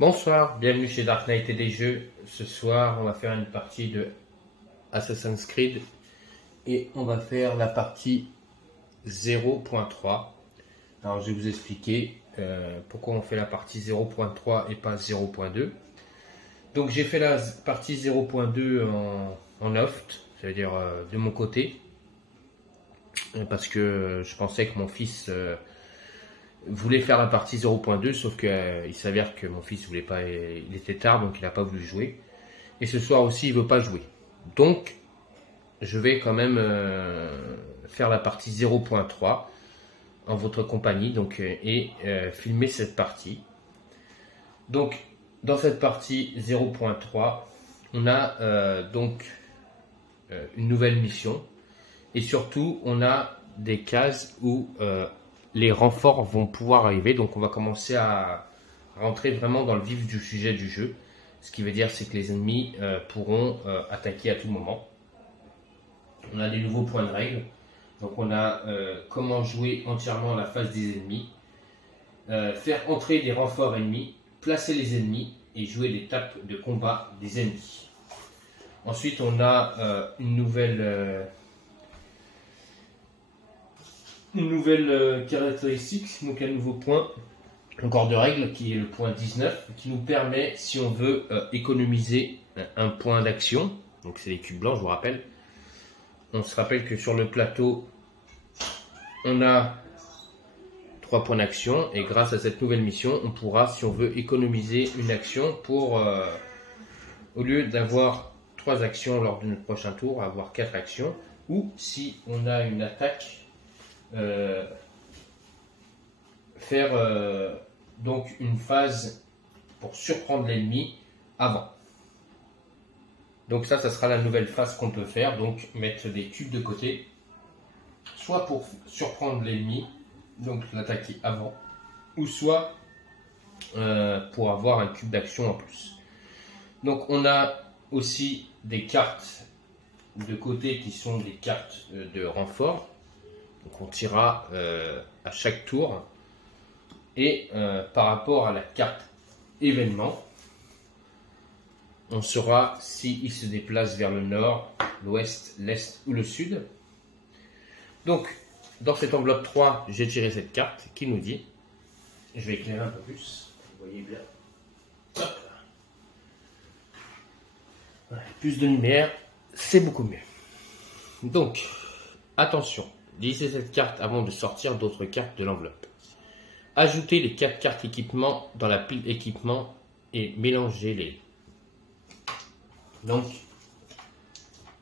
Bonsoir, bienvenue chez Dark Knight et des jeux. Ce soir, on va faire une partie de Assassin's Creed et on va faire la partie 0.3. Alors, je vais vous expliquer pourquoi on fait la partie 0.3 et pas 0.2. Donc, j'ai fait la partie 0.2 en loft, c'est-à-dire de mon côté, parce que je pensais que mon fils voulait faire la partie 0.2, sauf qu'il s'avère que mon fils voulait pas, il était tard, donc il n'a pas voulu jouer. Et ce soir aussi, il veut pas jouer. Donc, je vais quand même faire la partie 0.3 en votre compagnie, donc et filmer cette partie. Donc, dans cette partie 0.3, on a donc une nouvelle mission, et surtout, on a des cases où les renforts vont pouvoir arriver. Donc on va commencer à rentrer vraiment dans le vif du sujet du jeu. Ce qui veut dire c'est que les ennemis pourront attaquer à tout moment. On a des nouveaux points de règle. Donc on a comment jouer entièrement la phase des ennemis, faire entrer des renforts ennemis, placer les ennemis et jouer des tapes de combat des ennemis. Ensuite on a une nouvelle caractéristique, donc un nouveau point encore de règle qui est le point 19, qui nous permet, si on veut économiser un point d'action, donc c'est les cubes blancs, je vous rappelle. On se rappelle que sur le plateau on a 3 points d'action, et grâce à cette nouvelle mission on pourra, si on veut, économiser une action pour au lieu d'avoir 3 actions lors de notre prochain tour, avoir 4 actions, ou si on a une attaque, faire donc une phase pour surprendre l'ennemi avant. Donc ça sera la nouvelle phase qu'on peut faire, donc mettre des cubes de côté, soit pour surprendre l'ennemi, donc l'attaquer avant, ou soit pour avoir un cube d'action en plus. Donc on a aussi des cartes de côté qui sont des cartes de renfort. Donc on tirera à chaque tour, et par rapport à la carte événement, on saura s'il se déplace vers le nord, l'ouest, l'est ou le sud. Donc dans cette enveloppe 3, j'ai tiré cette carte qui nous dit, je vais éclairer un peu plus, vous voyez bien, hop. Voilà, plus de lumière, c'est beaucoup mieux. Donc attention, lisez cette carte avant de sortir d'autres cartes de l'enveloppe. Ajoutez les 4 cartes équipement dans la pile équipement et mélangez-les. Donc,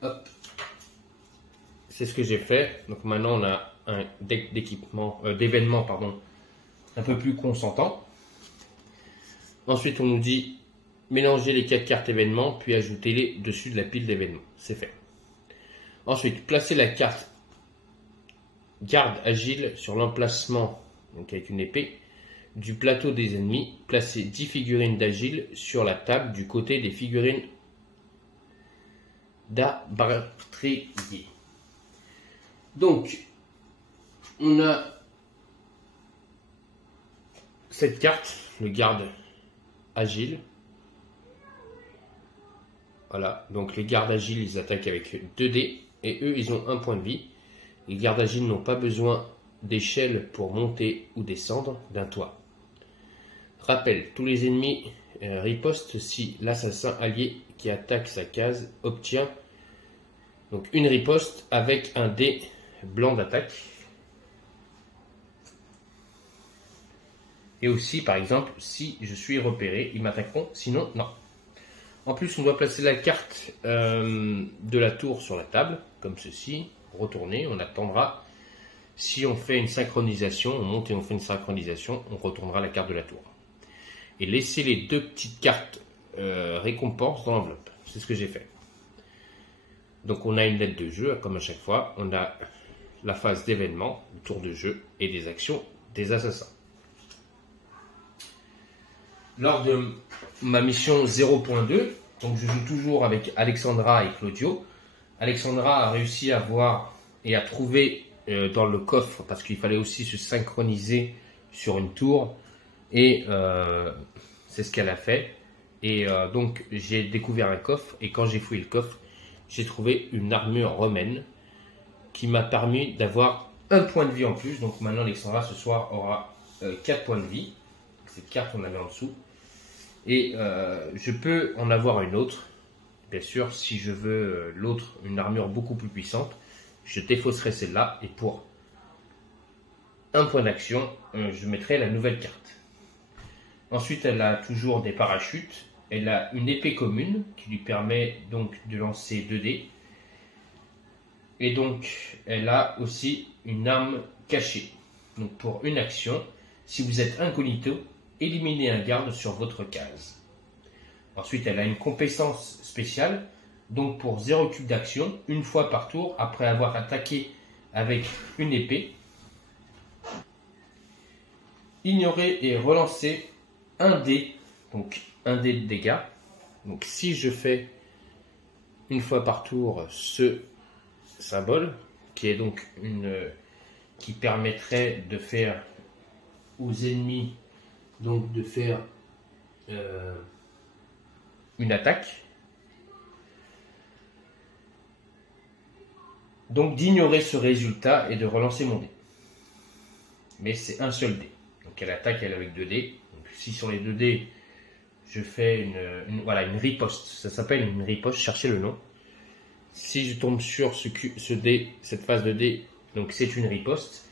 hop, c'est ce que j'ai fait. Donc maintenant on a un deck d'équipement, d'événements, pardon, un peu plus consentant. Ensuite on nous dit mélangez les 4 cartes événements puis ajoutez-les dessus de la pile d'événements. C'est fait. Ensuite, placez la carte garde agile sur l'emplacement, donc avec une épée, du plateau des ennemis. Placez 10 figurines d'agile sur la table du côté des figurines d'abattrier. Donc, on a cette carte, le garde agile. Voilà, donc les gardes agiles, ils attaquent avec 2 dés, et eux, ils ont 1 point de vie. Les gardes agiles n'ont pas besoin d'échelle pour monter ou descendre d'un toit. Rappel, tous les ennemis ripostent si l'assassin allié qui attaque sa case obtient donc une riposte avec un dé blanc d'attaque. Et aussi, par exemple, si je suis repéré, ils m'attaqueront, sinon non. En plus, on doit placer la carte de la tour sur la table, comme ceci, retourner, on attendra. Si on fait une synchronisation, on monte et on fait une synchronisation, on retournera la carte de la tour. Et laisser les 2 petites cartes récompenses dans l'enveloppe. C'est ce que j'ai fait. Donc on a une lettre de jeu, comme à chaque fois. On a la phase d'événement, le tour de jeu et des actions des assassins. Lors de ma mission 0.2, donc je joue toujours avec Alexandra et Claudio. Alexandra a réussi à voir et à trouver dans le coffre, parce qu'il fallait aussi se synchroniser sur une tour, et c'est ce qu'elle a fait. Et donc j'ai découvert un coffre, et quand j'ai fouillé le coffre, j'ai trouvé une armure romaine qui m'a permis d'avoir un point de vie en plus. Donc maintenant Alexandra ce soir aura 4 points de vie. Cette carte on avait en dessous. Et je peux en avoir une autre. Bien sûr, si je veux l'autre, une armure beaucoup plus puissante, je défausserai celle-là. Et pour un point d'action, je mettrai la nouvelle carte. Ensuite, elle a toujours des parachutes. Elle a une épée commune qui lui permet donc de lancer 2 dés. Et donc, elle a aussi une arme cachée. Donc, pour une action, si vous êtes incognito, éliminez un garde sur votre case. Ensuite, elle a une compétence spéciale. Donc, pour 0 cube d'action, une fois par tour, après avoir attaqué avec une épée, ignorer et relancer un dé, donc un dé de dégâts. Donc, si je fais une fois par tour ce symbole, qui est donc qui permettrait de faire aux ennemis donc de faire une attaque, donc d'ignorer ce résultat et de relancer mon dé. Mais c'est un seul dé. Donc elle attaque elle avec 2 dés. Donc si sur les 2 dés je fais une riposte, ça s'appelle une riposte, cherchez le nom. Si je tombe sur ce dé, cette phase de dé, donc c'est une riposte.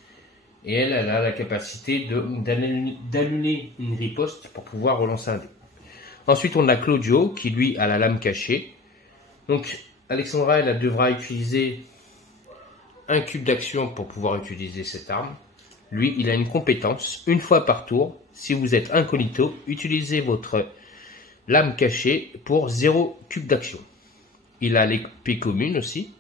Et elle a la capacité d'annuler une riposte pour pouvoir relancer un dé. Ensuite, on a Claudio qui lui a la lame cachée. Donc Alexandra, elle devra utiliser un cube d'action pour pouvoir utiliser cette arme. Lui, il a une compétence. Une fois par tour, si vous êtes incognito, utilisez votre lame cachée pour 0 cube d'action. Il a l'épée commune aussi.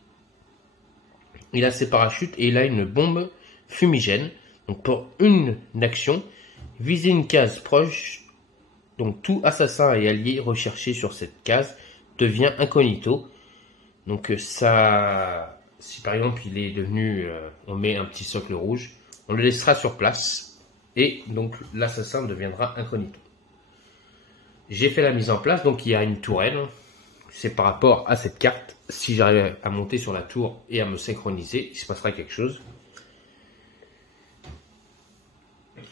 Il a ses parachutes et il a une bombe fumigène. Donc pour une action, visez une case proche. Donc tout assassin et allié recherché sur cette case devient incognito. Donc ça, si par exemple il est devenu, on met un petit socle rouge, on le laissera sur place et donc l'assassin deviendra incognito. J'ai fait la mise en place, donc il y a une tourelle. C'est par rapport à cette carte. Si j'arrive à monter sur la tour et à me synchroniser, il se passera quelque chose.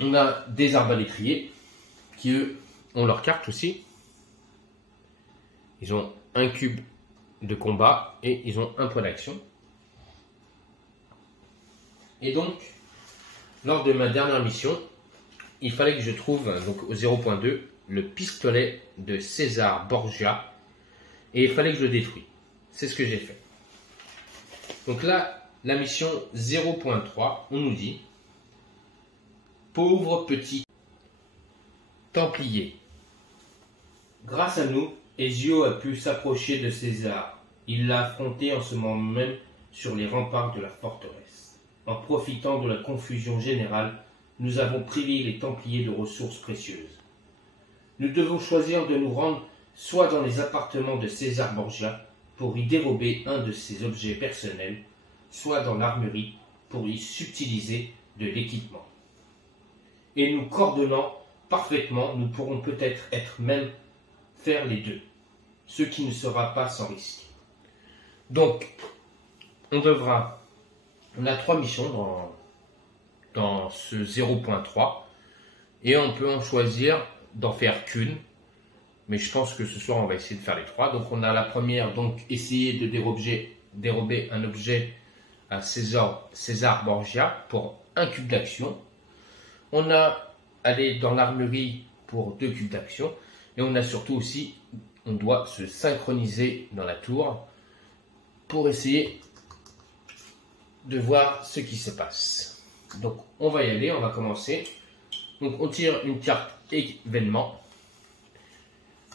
On a des arbalétriers qui eux ont leur carte aussi. Ils ont un cube de combat et ils ont un point d'action. Et donc, lors de ma dernière mission, il fallait que je trouve, donc au 0.2, le pistolet de César Borgia. Et il fallait que je le détruise. C'est ce que j'ai fait. Donc là, la mission 0.3, on nous dit: pauvre petit Templier. Grâce à nous, Ezio a pu s'approcher de César. Il l'a affronté en ce moment même sur les remparts de la forteresse. En profitant de la confusion générale, nous avons privé les Templiers de ressources précieuses. Nous devons choisir de nous rendre soit dans les appartements de César Borgia pour y dérober un de ses objets personnels, soit dans l'armurerie pour y subtiliser de l'équipement. Et nous coordonnant parfaitement, nous pourrons peut-être même faire les deux, ce qui ne sera pas sans risque. Donc, on a 3 missions dans ce 0.3 et on peut en choisir d'en faire qu'une. Mais je pense que ce soir, on va essayer de faire les 3. Donc, on a la première, donc essayer de dérober un objet à César Borgia pour 1 cube d'action. On a aller dans l'armurerie pour 2 cubes d'action. Et on a surtout aussi, on doit se synchroniser dans la tour pour essayer de voir ce qui se passe. Donc, on va y aller, on va commencer. Donc, on tire une carte événement.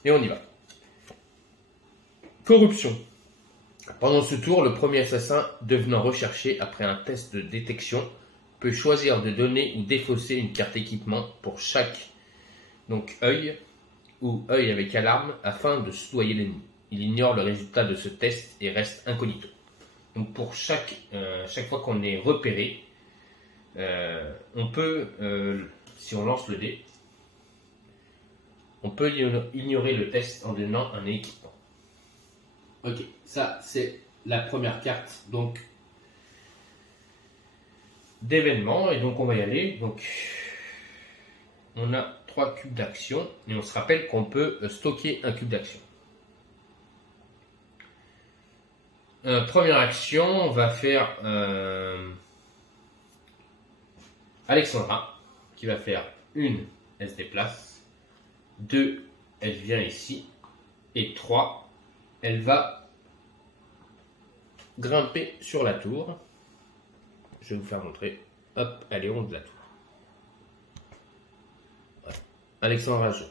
Et on y va. Corruption. Pendant ce tour, le premier assassin devenant recherché après un test de détection peut choisir de donner ou défausser une carte équipement pour chaque œil ou œil avec alarme afin de soudoyer l'ennemi. Il ignore le résultat de ce test et reste incognito. Donc pour chaque fois qu'on est repéré, on peut, si on lance le dé, on peut ignorer le test en donnant un équipement. Ok, ça c'est la première carte donc d'événement, et donc on va y aller. Donc on a 3 cubes d'action et on se rappelle qu'on peut stocker un cube d'action. Première action, on va faire Alexandra qui va faire une, elle se déplace, 2, elle vient ici, et 3, elle va grimper sur la tour. Je vais vous faire montrer. Hop, elle est en haut de la tour. Voilà. Alexandra joue.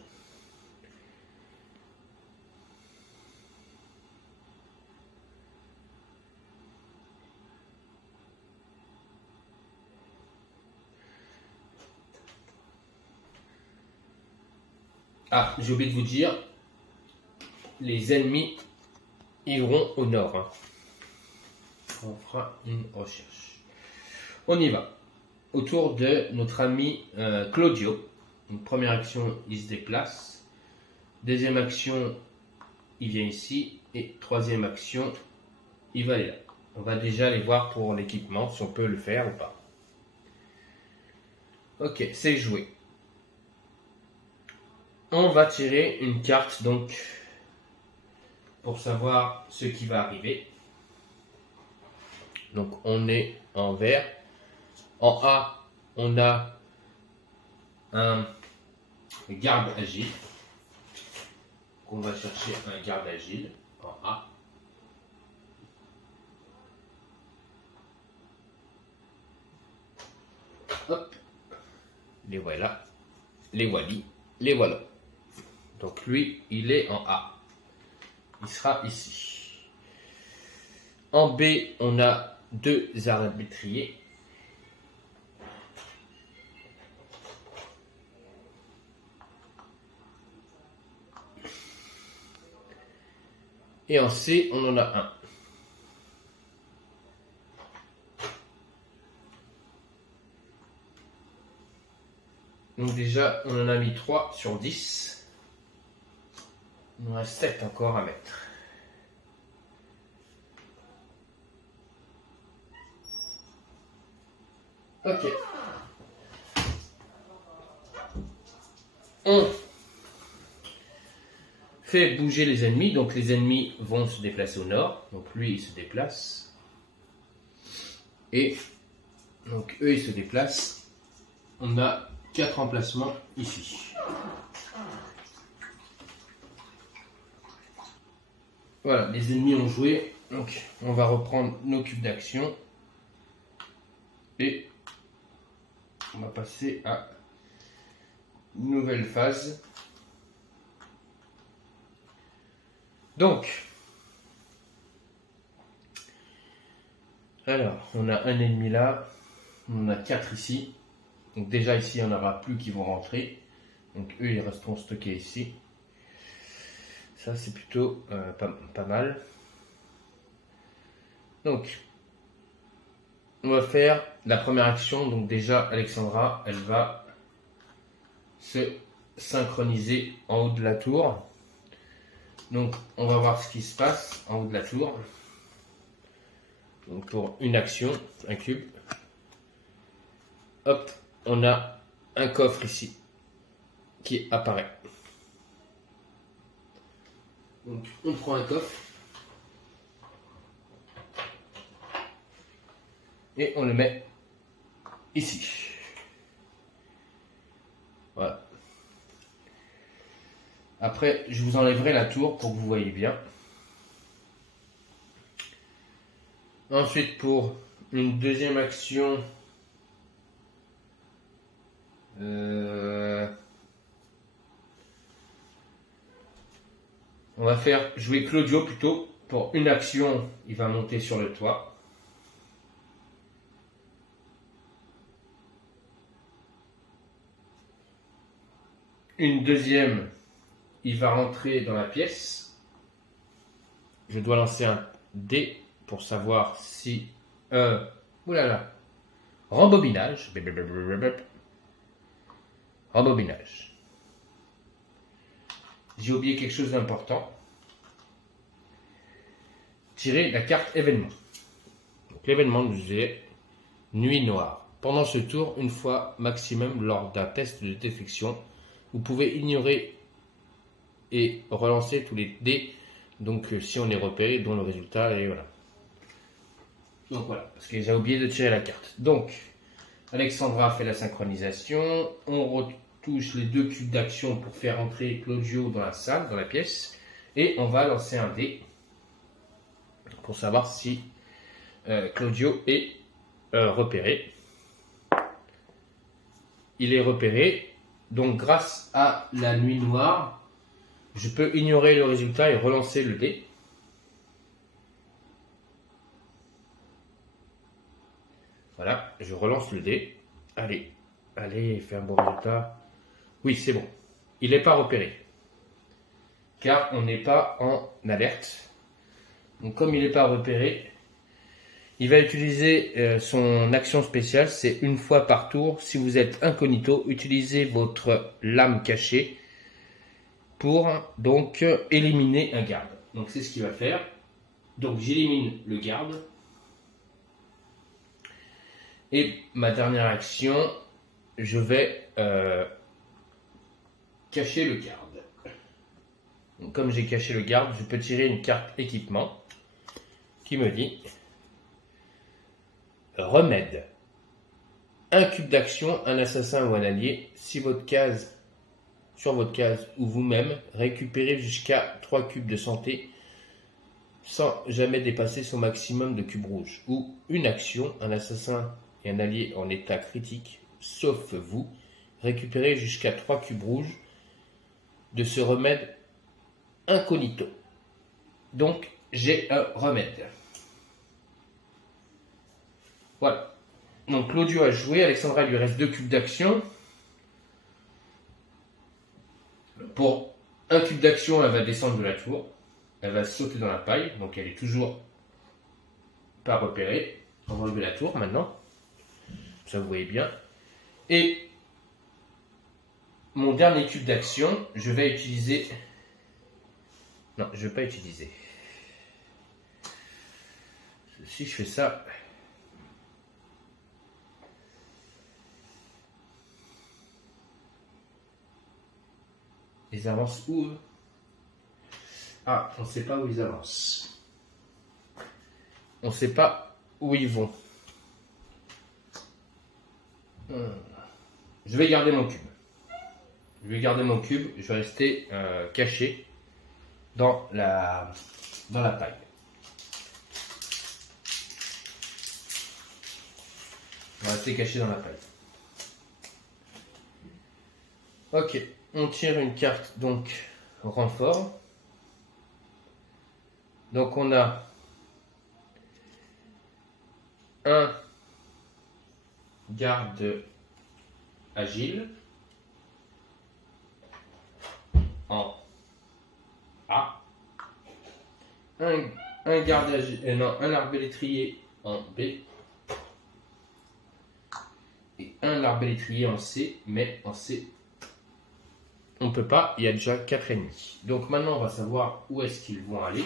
Ah, j'ai oublié de vous dire, les ennemis iront au nord. Hein. On fera une recherche. On y va. Autour de notre ami Claudio. Une première action, il se déplace. Deuxième action, il vient ici. Et troisième action, il va aller là. On va déjà aller voir pour l'équipement, si on peut le faire ou pas. Ok, c'est joué. On va tirer une carte donc pour savoir ce qui va arriver. Donc on est en vert. En A, on a un garde agile. On va chercher un garde agile en A. Hop. Les voilà. Les voici. Les voilà. Donc lui, il est en A. Il sera ici. En B, on a 2 arbitriers. Et en C, on en a un. Donc déjà, on en a mis 3 sur 10. Il nous reste 7 encore à mettre. Ok. On fait bouger les ennemis. Donc les ennemis vont se déplacer au nord. Donc lui, il se déplace. Et donc eux, ils se déplacent. On a 4 emplacements ici. Voilà, les ennemis ont joué. Donc on va reprendre nos cubes d'action. Et on va passer à une nouvelle phase. Donc, alors, on a un ennemi là, on a 4 ici. Donc déjà ici, il n'y en aura plus qui vont rentrer. Donc eux, ils resteront stockés ici. Ça, c'est plutôt pas mal. Donc, on va faire la première action. Donc déjà, Alexandra, elle va se synchroniser en haut de la tour. Donc, on va voir ce qui se passe en haut de la tour. Donc, pour une action, un cube. Hop, on a un coffre ici qui apparaît. Donc, on prend un coffre et on le met ici. Voilà. Après, je vous enlèverai la tour pour que vous voyez bien. Ensuite, pour une deuxième action, on va faire jouer Claudio plutôt. Pour une action, il va monter sur le toit. Une deuxième, il va rentrer dans la pièce. Je dois lancer un dé pour savoir si... oulala. Rembobinage. Rembobinage. j'ai oublié quelque chose d'important. Tirer la carte événement. L'événement nous disait nuit noire. Pendant ce tour, une fois maximum lors d'un test de détection, vous pouvez ignorer et relancer tous les dés. Donc si on est repéré, dont le résultat est voilà. Donc voilà, parce que j'ai oublié de tirer la carte. Donc Alexandra fait la synchronisation. On retouche les 2 cubes d'action pour faire entrer Claudio dans la salle, dans la pièce. Et on va lancer un dé pour savoir si Claudio est repéré. Il est repéré. Donc grâce à la nuit noire, je peux ignorer le résultat et relancer le dé. Voilà, je relance le dé. Allez, allez, fais un bon résultat. Oui, c'est bon. Il n'est pas repéré. Car on n'est pas en alerte. Donc comme il n'est pas repéré, il va utiliser son action spéciale. C'est une fois par tour. Si vous êtes incognito, utilisez votre lame cachée pour donc éliminer un garde. Donc c'est ce qu'il va faire. Donc j'élimine le garde. Et ma dernière action, je vais cacher le garde. Donc, comme j'ai caché le garde, je peux tirer une carte équipement qui me dit remède. Un cube d'action, un assassin ou un allié. Si votre case, sur votre case ou vous-même, récupérez jusqu'à 3 cubes de santé sans jamais dépasser son maximum de cubes rouges. Ou une action, un assassin et un allié en état critique, sauf vous, récupérez jusqu'à 3 cubes rouges de ce remède incognito. Donc, j'ai un remède. Voilà. Donc, Claudio a joué. Alexandra, il lui reste 2 cubes d'action. Pour un cube d'action, elle va descendre de la tour. Elle va sauter dans la paille. Donc, elle est toujours pas repérée. On va enlever la tour maintenant. Ça, vous voyez bien. Et mon dernier cube d'action, je vais utiliser... Non, je ne vais pas utiliser. Si je fais ça... Ils avancent où, eux? Ah, on ne sait pas où ils avancent. On ne sait pas où ils vont. Je vais garder mon cube. Je vais garder mon cube. Je vais rester caché dans la paille. On va rester caché dans la paille. Ok, on tire une carte donc renfort. Donc on a un garde agile en A, un garde agile, non, un arbalétrier en B et un arbalétrier en C, mais en C on peut pas, il y a déjà 4 ennemis. Donc maintenant on va savoir où est-ce qu'ils vont aller.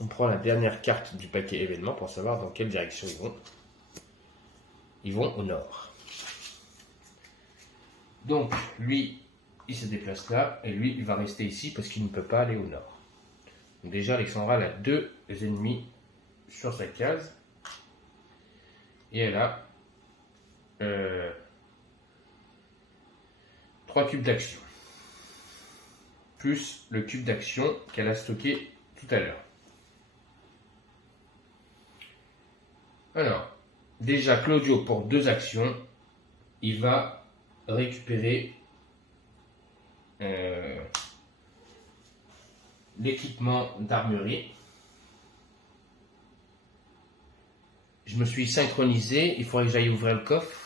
On prend la dernière carte du paquet événement pour savoir dans quelle direction ils vont. Ils vont au nord. Donc lui, il se déplace là et lui, il va rester ici parce qu'il ne peut pas aller au nord. Donc déjà, Alexandra elle a 2 ennemis sur sa case et elle a 3 cubes d'action. Plus le cube d'action qu'elle a stocké tout à l'heure. Alors, déjà Claudio pour 2 actions, il va récupérer l'équipement d'armurerie. Je me suis synchronisé, il faudrait que j'aille ouvrir le coffre.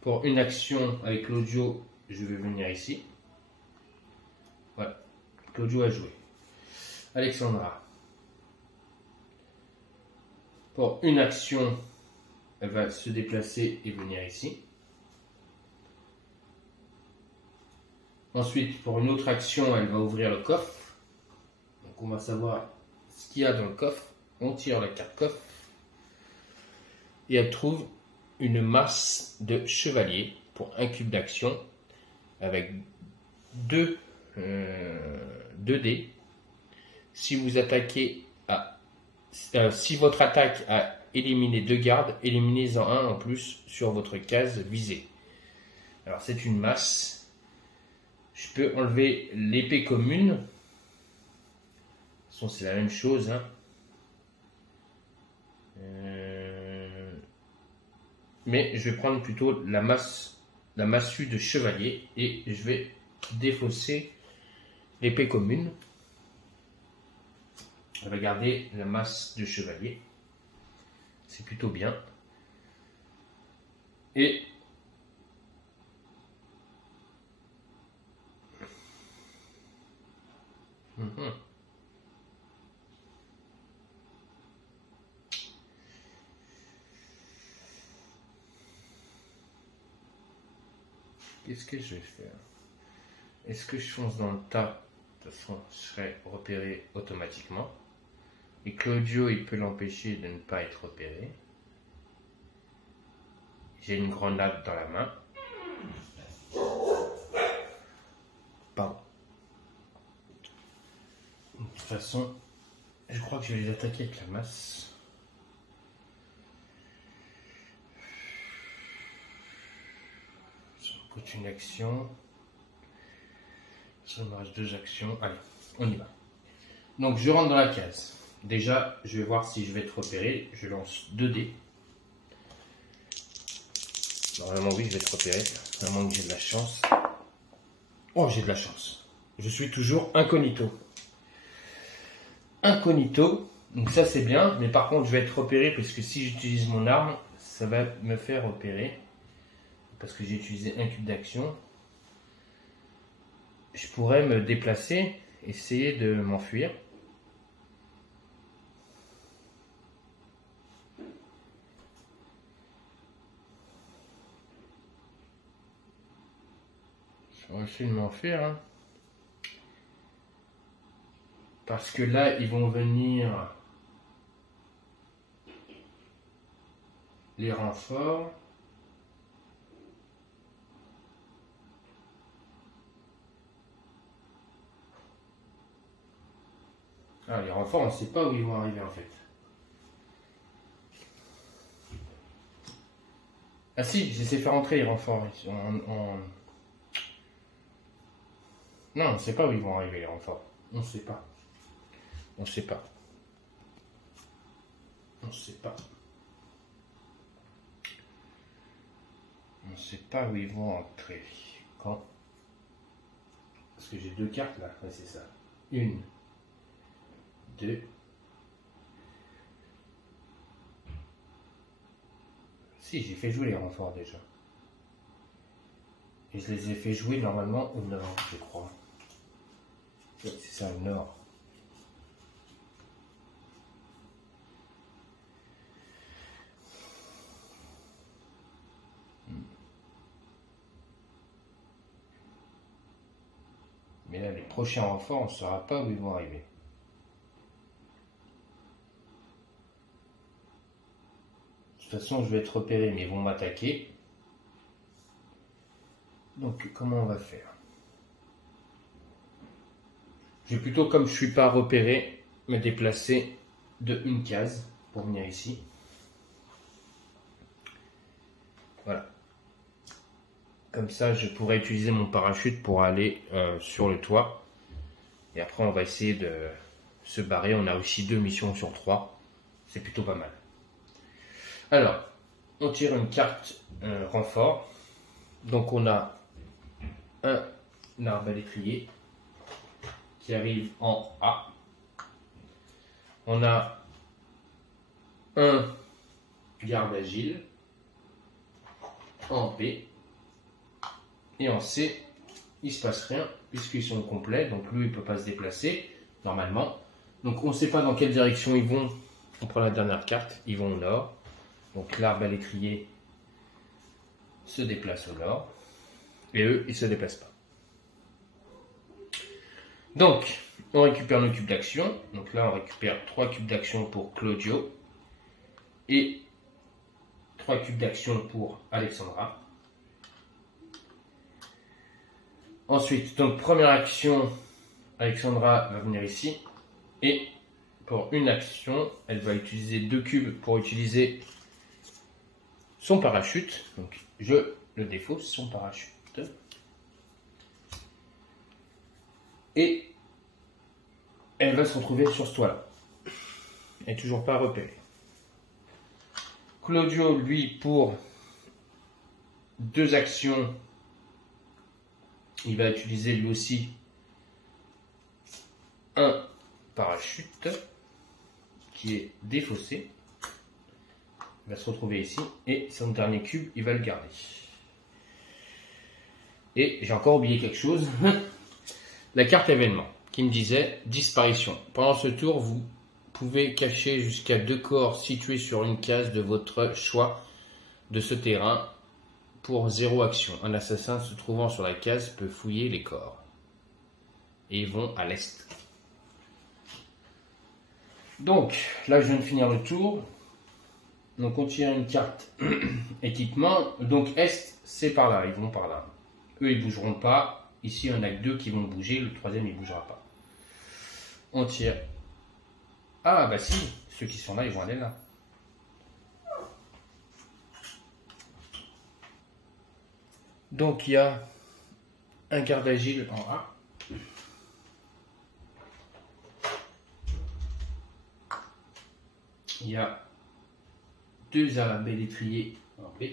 Pour une action avec Claudio, je vais venir ici. Voilà, Claudio a joué. Alexandra. Pour une action, elle va se déplacer et venir ici. Ensuite, pour une autre action, elle va ouvrir le coffre. Donc on va savoir ce qu'il y a dans le coffre. On tire la carte coffre. Et elle trouve une masse de chevalier pour un cube d'action avec 2 dés. Si vous attaquez si votre attaque a éliminé 2 gardes, éliminez-en un en plus sur votre case visée. Alors c'est une masse. Je peux enlever l'épée commune. De toute façon c'est la même chose. Hein. Mais je vais prendre plutôt la massue de chevalier et je vais défausser l'épée commune. On va garder la masse de chevalier. C'est plutôt bien. Et qu'est-ce que je vais faire? Est-ce que je fonce dans le tas? De toute façon, je serai repéré automatiquement. Et Claudio, il peut l'empêcher de ne pas être repéré. J'ai une grenade dans la main. Pardon. De toute façon, je crois que je vais les attaquer avec la masse. Ça me coûte une action. Ça me reste 2 actions. Allez, on y va. Donc je rentre dans la case. Déjà, je vais voir si je vais être repéré. Je lance 2 dés. Normalement, oui, je vais être repéré. À moins que j'ai de la chance. Oh, j'ai de la chance. Je suis toujours incognito. Incognito. Donc ça, c'est bien. Mais par contre, je vais être repéré parce que si j'utilise mon arme, ça va me faire repérer. Parce que j'ai utilisé un cube d'action. Je pourrais me déplacer, essayer de m'enfuir. Je vais essayer de m'enfuir. Hein. Parce que là, ils vont venir les renforts. Ah, les renforts, on ne sait pas où ils vont arriver en fait. Ah si, j'essaie de faire entrer les renforts. Non, on ne sait pas où ils vont arriver les renforts. On ne sait pas. On ne sait pas. On ne sait pas. On ne sait pas où ils vont entrer. Quand? Parce que j'ai 2 cartes là. Ouais, c'est ça. 1, 2. Si, j'ai fait jouer les renforts déjà. Et je les ai fait jouer normalement au nord, je crois. Ouais, c'est ça, au nord. Mais là, les prochains renforts, on ne saura pas où ils vont arriver. De toute façon, je vais être repéré, mais ils vont m'attaquer. Donc, comment on va faire? Je vais plutôt, comme je ne suis pas repéré, me déplacer de une case pour venir ici. Voilà. Comme ça, je pourrais utiliser mon parachute pour aller sur le toit. Et après, on va essayer de se barrer. On a aussi 2 missions sur 3. C'est plutôt pas mal. Alors, on tire une carte renfort. Donc, on a un arbalétrier qui arrive en A. On a un garde agile en B. Et en C, il ne se passe rien puisqu'ils sont complets. Donc lui, il ne peut pas se déplacer normalement. Donc on ne sait pas dans quelle direction ils vont. On prend la dernière carte, ils vont au nord. Donc l'arbalétrier se déplace au nord. Et eux, ils ne se déplacent pas. Donc, on récupère nos cubes d'action. Donc là, on récupère 3 cubes d'action pour Claudio et 3 cubes d'action pour Alexandra. Ensuite, donc première action, Alexandra va venir ici et pour une action, elle va utiliser 2 cubes pour utiliser son parachute. Donc je le défausse, son parachute. Et elle va se retrouver sur ce toit-là. Elle n'est toujours pas repérée. Claudio, lui, pour 2 actions, il va utiliser lui aussi un parachute qui est défaussé. Il va se retrouver ici et son dernier cube, il va le garder. Et j'ai encore oublié quelque chose. La carte événement qui me disait disparition. Pendant ce tour, vous pouvez cacher jusqu'à 2 corps situés sur une case de votre choix de ce terrain pour 0 action. Un assassin se trouvant sur la case peut fouiller les corps. Et ils vont à l'est. Donc, là je viens de finir le tour. Donc on tire une carte équipement. Donc est, c'est par là, ils vont par là. Eux ils bougeront pas. Ici il y en a que 2 qui vont bouger, le troisième il bougera pas. On tire. Ah bah si, ceux qui sont là ils vont aller là. Donc il y a un garde agile en A. Il y a 2 arabes lettriers en B.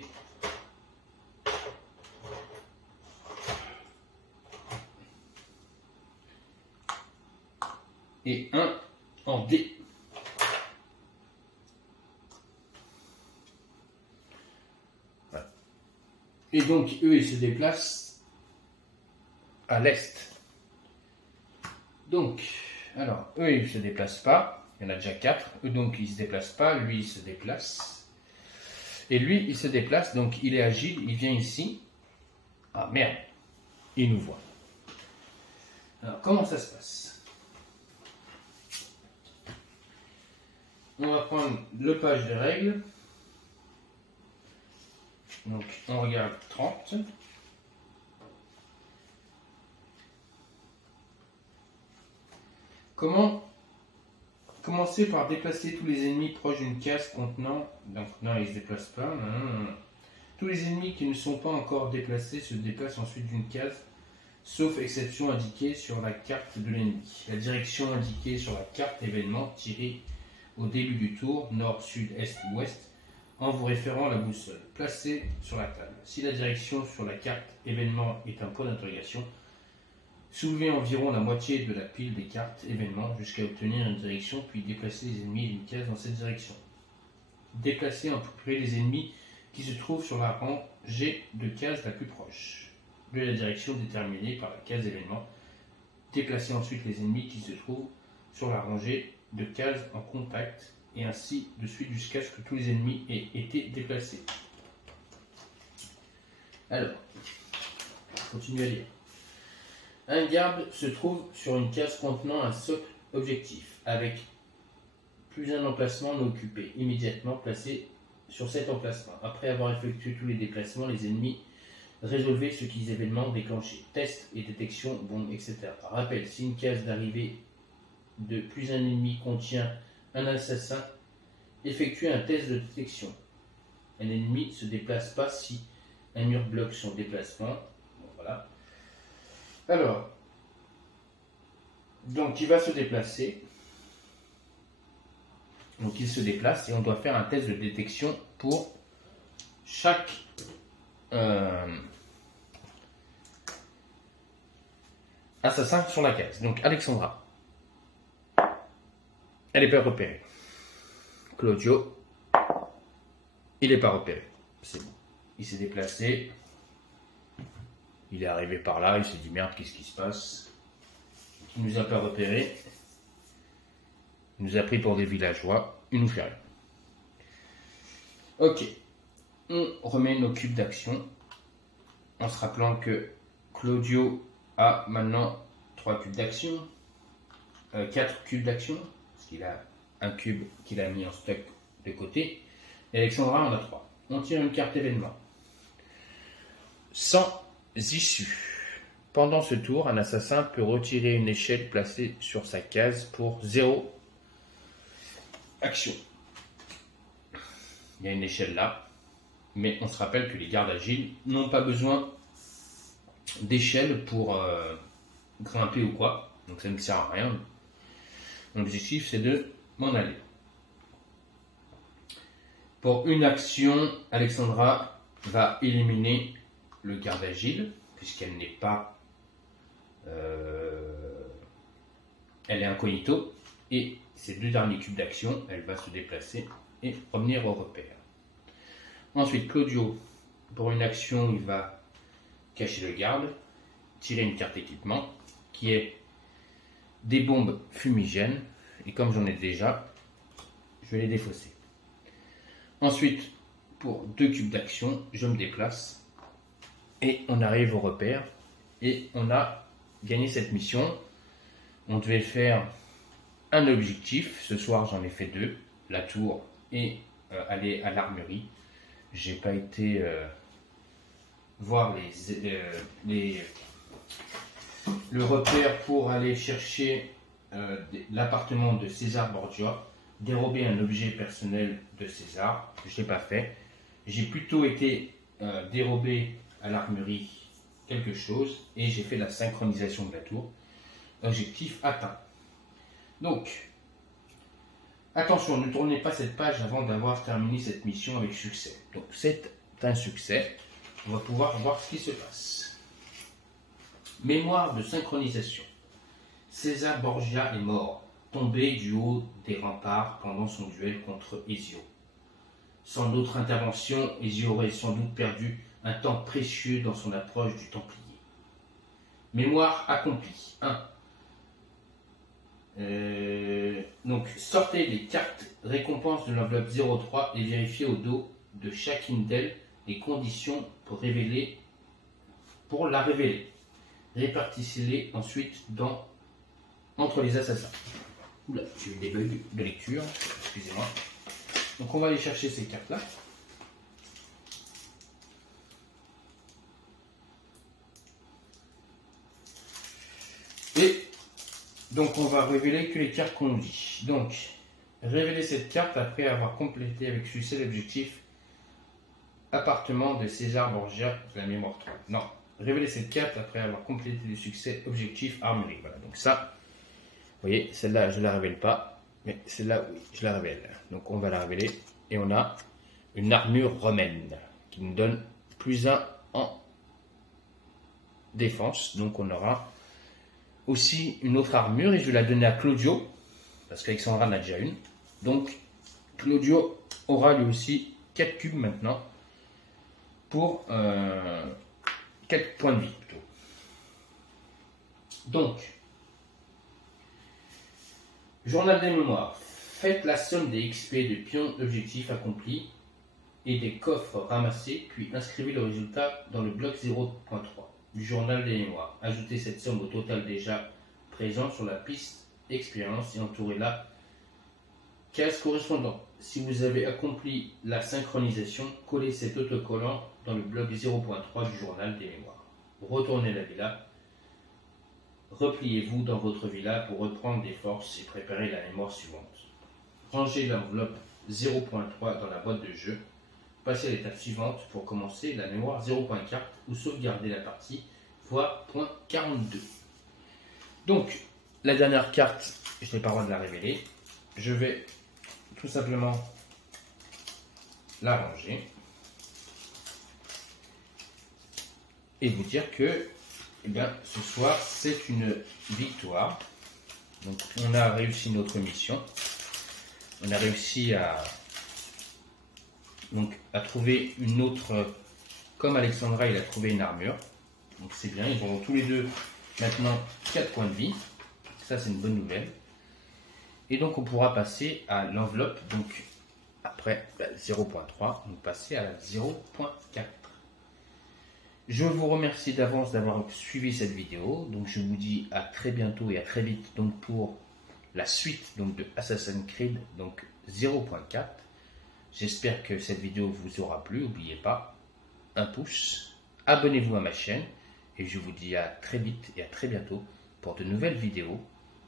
Et un en D. Voilà. Et donc eux ils se déplacent à l'est. Donc, alors eux ils ne se déplacent pas. Il y en a déjà 4. Eux donc ils ne se déplacent pas. Lui il se déplace. Et lui il se déplace. Donc il est agile. Il vient ici. Ah merde. Il nous voit. Alors comment ça se passe? On va prendre le page de règles. Donc on regarde 30. Comment commencer par déplacer tous les ennemis proches d'une case contenant... Donc non, ils ne se déplacent pas. Non. Tous les ennemis qui ne sont pas encore déplacés se déplacent ensuite d'une case, sauf exception indiquée sur la carte de l'ennemi. La direction indiquée sur la carte événement tirée au début du tour, nord, sud, est ou ouest, en vous référant à la boussole, placée sur la table. Si la direction sur la carte événement est un point d'interrogation, soulevez environ la moitié de la pile des cartes événements jusqu'à obtenir une direction, puis déplacez les ennemis d'une case dans cette direction. Déplacez en peu près les ennemis qui se trouvent sur la rangée de cases la plus proche de la direction déterminée par la case événement. Déplacez ensuite les ennemis qui se trouvent sur la rangée de cases en contact et ainsi de suite jusqu'à ce que tous les ennemis aient été déplacés. Alors, continuez à lire. Un garde se trouve sur une case contenant un socle objectif, avec plus un emplacement non occupé, immédiatement placé sur cet emplacement. Après avoir effectué tous les déplacements, les ennemis résolvez ce qu'ils événements déclenchés. Test et détection, bombe, etc. Rappel, si une case d'arrivée de plus un ennemi contient un assassin, effectuez un test de détection. Un ennemi ne se déplace pas si un mur bloque son déplacement. Bon, voilà. Alors, donc il va se déplacer. Donc il se déplace et on doit faire un test de détection pour chaque assassin sur la case. Donc Alexandra, elle n'est pas repérée. Claudio, il n'est pas repéré. C'est bon. Il s'est déplacé. Il est arrivé par là, il s'est dit merde, qu'est-ce qui se passe? Il nous a pas repéré. Il nous a pris pour des villageois. Il nous fait rien. Ok. On remet nos cubes d'action en se rappelant que Claudio a maintenant 3 cubes d'action, 4 cubes d'action, parce qu'il a un cube qu'il a mis en stock de côté. Et Alexandra en a 3. On tire une carte événement. Sans issue. Pendant ce tour, un assassin peut retirer une échelle placée sur sa case pour 0 action. Il y a une échelle là, mais on se rappelle que les gardes agiles n'ont pas besoin d'échelle pour grimper ou quoi, donc ça ne sert à rien. L'objectif c'est de m'en aller. Pour une action, Alexandra va éliminer le garde agile, puisqu'elle n'est pas... elle est incognito, et ces 2 derniers cubes d'action, elle va se déplacer et revenir au repère. Ensuite, Claudio, pour une action, il va cacher le garde, tirer une carte équipement, qui est des bombes fumigènes, et comme j'en ai déjà, je vais les défausser. Ensuite, pour 2 cubes d'action, je me déplace, et on arrive au repère, et on a gagné cette mission. On devait faire un objectif, ce soir j'en ai fait 2, la tour et aller à l'armurerie. J'ai pas été voir le repère pour aller chercher l'appartement de César Borgia, dérober un objet personnel de César. Je l'ai pas fait. J'ai plutôt été dérober à l'armurerie quelque chose et j'ai fait la synchronisation de la tour. Objectif atteint. Donc, attention, ne tournez pas cette page avant d'avoir terminé cette mission avec succès. Donc, c'est un succès. On va pouvoir voir ce qui se passe. Mémoire de synchronisation. César Borgia est mort, tombé du haut des remparts pendant son duel contre Ezio. Sans notre intervention, Ezio aurait sans doute perdu un temps précieux dans son approche du Templier. Mémoire accomplie. 1. Donc, sortez les cartes récompenses de l'enveloppe 03 et vérifiez au dos de chacune d'elles les conditions pour la révéler. Répartissez-les ensuite entre les assassins. Oula, j'ai eu des bugs de lecture, excusez-moi. Donc on va aller chercher ces cartes-là. Et donc on va révéler que les cartes qu'on dit. Donc, révéler cette carte après avoir complété avec succès l'objectif appartement de César Borgia de la mémoire 3. Non, révéler cette carte après avoir complété le succès objectif armurerie. Voilà, donc ça, vous voyez, celle-là je ne la révèle pas, mais celle-là, oui, je la révèle. Donc on va la révéler et on a une armure romaine qui nous donne +1 en défense. Donc on aura aussi une autre armure et je vais la donner à Claudio parce qu'Alexandra en a déjà une. Donc Claudio aura lui aussi 4 cubes maintenant pour 4 points de vie plutôt. Donc, journal des mémoires. Faites la somme des XP de pions objectifs accomplis et des coffres ramassés, puis inscrivez le résultat dans le bloc 0.3 du journal des mémoires. Ajoutez cette somme au total déjà présent sur la piste expérience et entourez-la case correspondante. Si vous avez accompli la synchronisation, collez cet autocollant dans le bloc 0.3 du journal des mémoires. Retournez à la villa. Repliez-vous dans votre villa pour reprendre des forces et préparer la mémoire suivante. Rangez l'enveloppe 0.3 dans la boîte de jeu. Passez à l'étape suivante pour commencer la mémoire 0.4 ou sauvegarder la partie fois .42. Donc, la dernière carte, je n'ai pas le droit de la révéler. Je vais tout simplement la ranger et vous dire que ce soir c'est une victoire. Donc on a réussi notre mission, on a réussi à trouver une autre, comme Alexandra il a trouvé une armure, donc c'est bien, ils auront tous les deux maintenant 4 points de vie, ça c'est une bonne nouvelle. Et donc on pourra passer à l'enveloppe, donc après 0.3, donc passer à la 0.4. Je vous remercie d'avance d'avoir suivi cette vidéo. Donc je vous dis à très bientôt et à très vite donc pour la suite donc de Assassin's Creed donc 0.4. J'espère que cette vidéo vous aura plu. N'oubliez pas un pouce, abonnez-vous à ma chaîne et je vous dis à très vite et à très bientôt pour de nouvelles vidéos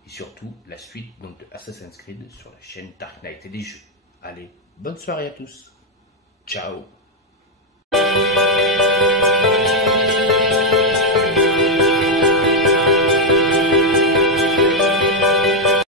et surtout la suite donc de Assassin's Creed sur la chaîne Dark Knight et des jeux. Allez, bonne soirée à tous. Ciao.